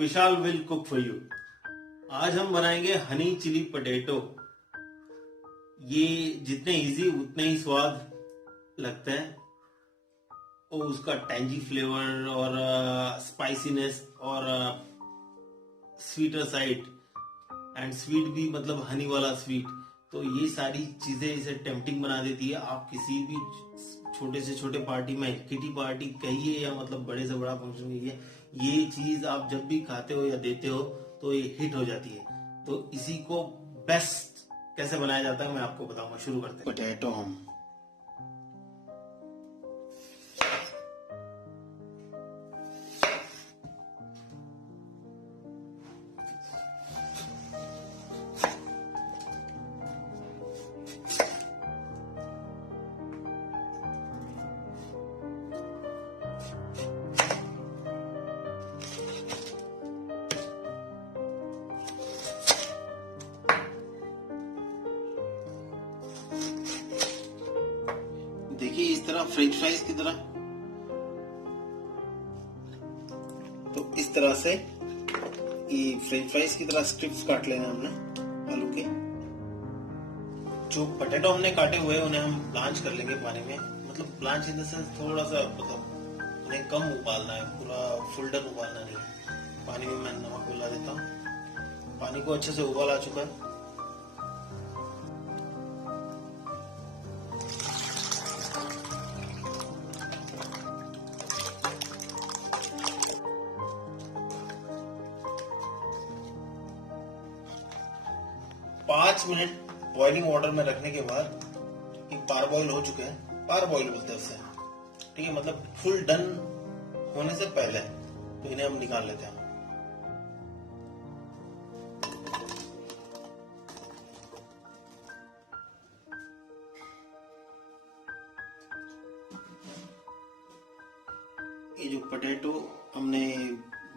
Vishal will cook for you. आज हम बनाएंगे हनी चिली पटेटो। ये जितने इजी उतने ही स्वाद लगते हैं और उसका टैंजी फ्लेवर और स्पाइसीनेस और स्वीटर साइड एंड स्वीट भी, मतलब हनी वाला स्वीट। तो ये सारी चीजें इसे टेम्पटिंग बना देती है। आप किसी भी छोटे से छोटे पार्टी में, किटी पार्टी कहिए या मतलब बड़े से बड़ा फंक्शन कहिए, ये चीज आप जब भी खाते हो या देते हो तो ये हिट हो जाती है। तो इसी को बेस्ट कैसे बनाया जाता है मैं आपको बताऊंगा। शुरू करते हैं। पोटैटो हम देखिए इस तरह फ्रेंच फ्राइज की तरह। तो इस तरह से ये फ्रेंच फ्राइज की तरह स्ट्रिप्स काट लेना हमने आलू के। जो पोटैटो हमने काटे हुए हैं उन्हें हम ब्लांच कर लेंगे पानी में। मतलब ब्लांच इन द सेंस थोड़ा सा, मतलब उन्हें कम उबालना है, पूरा फुल डन उबालना नहीं है। पानी में मैं नमक मिला देता हूँ। पानी को अच्छे से उबाल आ चुका है। पांच मिनट बॉइलिंग वाटर में रखने के बाद ये पार बॉइल हो चुके हैं। पार बॉइल बोलते हैं उससे, ठीक है, मतलब फुल डन होने से पहले। तो इन्हें हम निकाल लेते हैं। ये जो पोटैटो हमने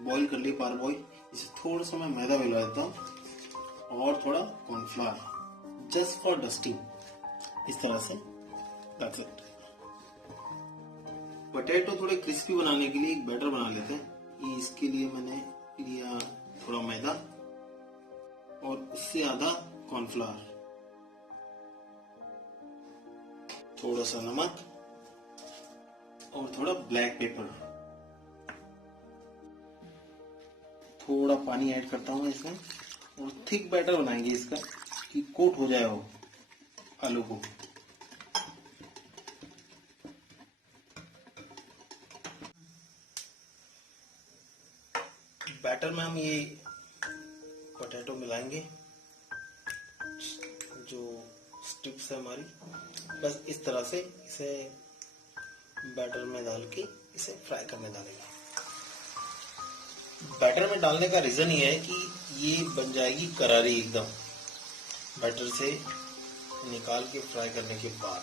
बॉइल कर लिया पार बॉइल, इसे थोड़ा सा मैं मैदा मिला देता हूँ और थोड़ा कॉर्नफ्लावर जस्ट फॉर डस्टिंग। इस तरह से दैट्स इट। पोटैटो थोड़े क्रिस्पी बनाने के लिए एक बैटर बना लेते हैं। ये इसके लिए मैंने लिया थोड़ा मैदा और उससे आधा कॉर्नफ्लावर, थोड़ा सा नमक और थोड़ा ब्लैक पेपर। थोड़ा पानी ऐड करता हूँ इसमें और थिक बैटर बनाएंगे इसका कि कोट हो जाए वो आलू को। बैटर में हम ये पोटैटो मिलाएंगे, जो स्ट्रिप्स है हमारी, बस इस तरह से इसे बैटर में डाल के इसे फ्राई करने डालेंगे। बैटर में डालने का रीजन ये है कि ये बन जाएगी करारी एकदम, बैटर से निकाल के फ्राई करने के बाद।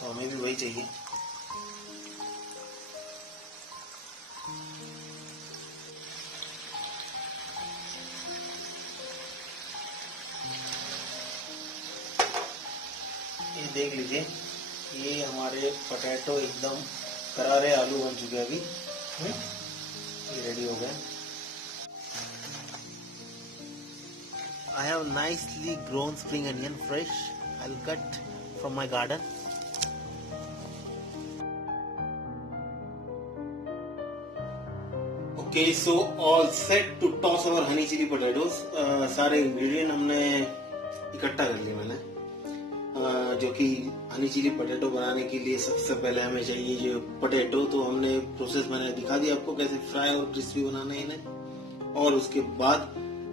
तो हमें भी वही चाहिए। ये देख लीजिए, ये हमारे पोटैटो एकदम करारे आलू बन चुके हैं। अभी ये रेडी हो गए। I have nicely grown spring onion fresh. I'll cut from my garden. Okay, so all set to toss our honey chili potatoes. सारे इंग्रेडिएंट हमने इकट्ठा कर लिए मैंने। जो कि हनी चिली पोटैटो बनाने के लिए सबसे पहले हमें चाहिए जो पोटैटो। तो हमने प्रोसेस मैंने दिखा दिया आपको कैसे फ्राई और क्रिस्पी बनाना है इन्हें। और उसके बाद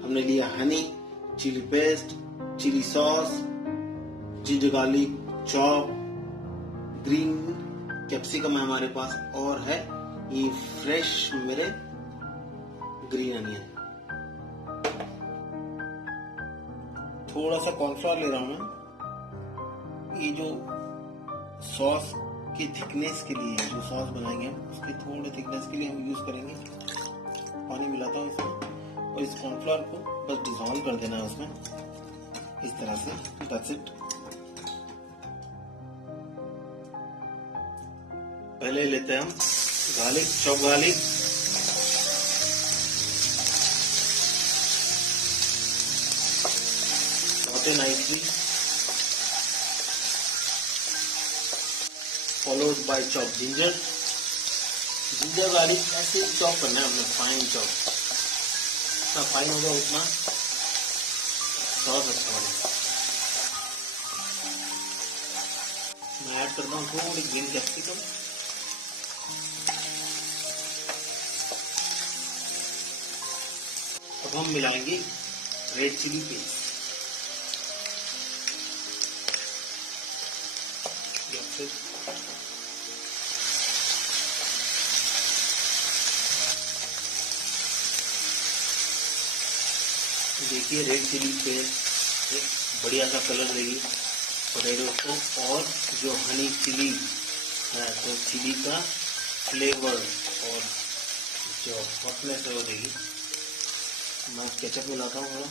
हमने लिया honey, chilli paste, chilli sauce, ginger garlic chop, green capsicum है हमारे पास, और है ये फ्रेश मेरे ग्रीन अनियन। थोड़ा सा कॉर्नफ्लावर ले रहा हूं मैं। ये जो सॉस की थिकनेस के लिए, जो सॉस बनाएंगे हम उसकी थोड़ी थिकनेस के लिए हम यूज करेंगे। पानी मिलाता हूँ इसमें और इस कॉर्नफ्लावर को बस डिसॉल्व कर देना है उसमें इस तरह से। That's it. पहले लेते हैं हम garlic, chop garlic, saute nicely, followed by chopped ginger. Ginger garlic ऐसे चॉप करना है हमने, फाइन चॉप। जितना फाइन होगा उतना सॉस अच्छा बनेगा। मैं ऐड करता हूँ थोड़ी ग्रीन कैप्सिकम, अब हम मिलाएंगे रेड चिली पेस्ट या फिर देखिए रेड चिली पेस्ट एक बढ़िया सा कलर देगी पोटैटो को, और जो हनी चिली है तो चिली का फ्लेवर और जो हॉटनेस है वो देगी। मैं केचप मिलाता हूँ थोड़ा,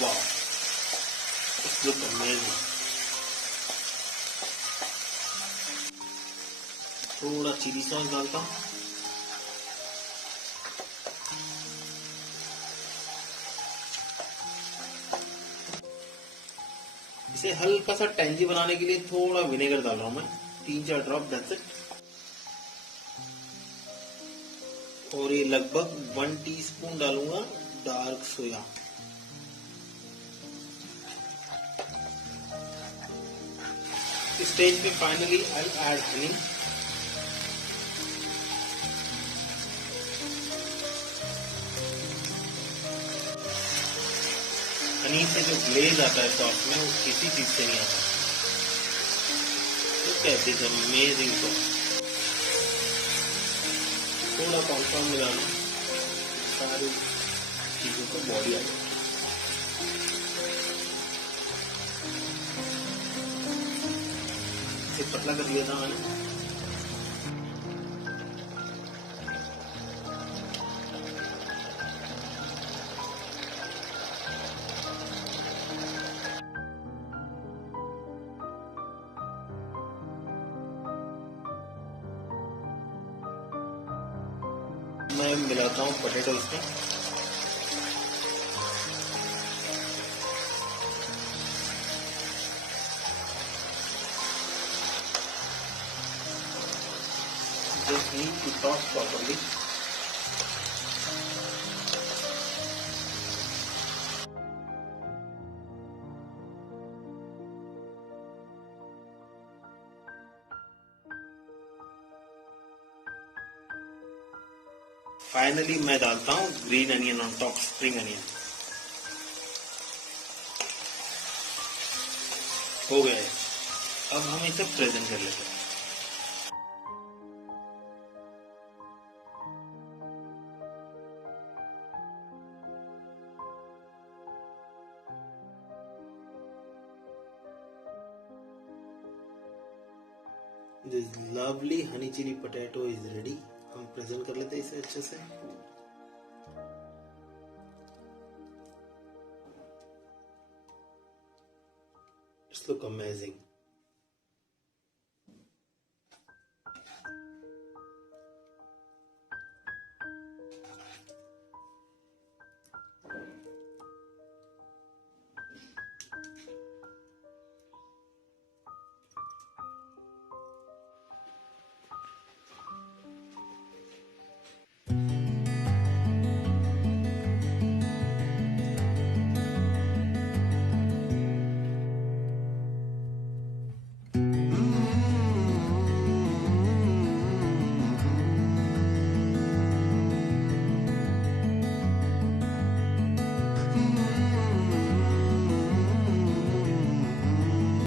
वाह इट्स लुक अमेजिंग। थोड़ा चिली सॉस डालता हूँ, इसे हल्का सा टैंजी बनाने के लिए थोड़ा विनेगर डाल रहा हूँ मैं, 3-4 ड्रॉप, दैट्स इट। और ये लगभग 1 टीस्पून डालूंगा डार्क सोया। इस स्टेज पे finally I add Honey. Honey से जो ग्लेज आता है सॉस में वो किसी चीज से नहीं आता। Look at this amazing sauce। थोड़ा कॉर्नफ्लोर मिलाना, सारी चीजों को बॉडी आ जाए। इसे पतला कर लिया था मैंने। मैं मिलाता हूँ पोटैटो इसमें, just need to toss properly। Finally मैं डालता हूँ green onion on top, spring onion. हो गया है, अब हम इसे प्रेजेंट कर लेते हैं। This lovely honey chili potato is ready। हम प्रेजेंट कर लेते हैं इसे अच्छे से। It's look amazing।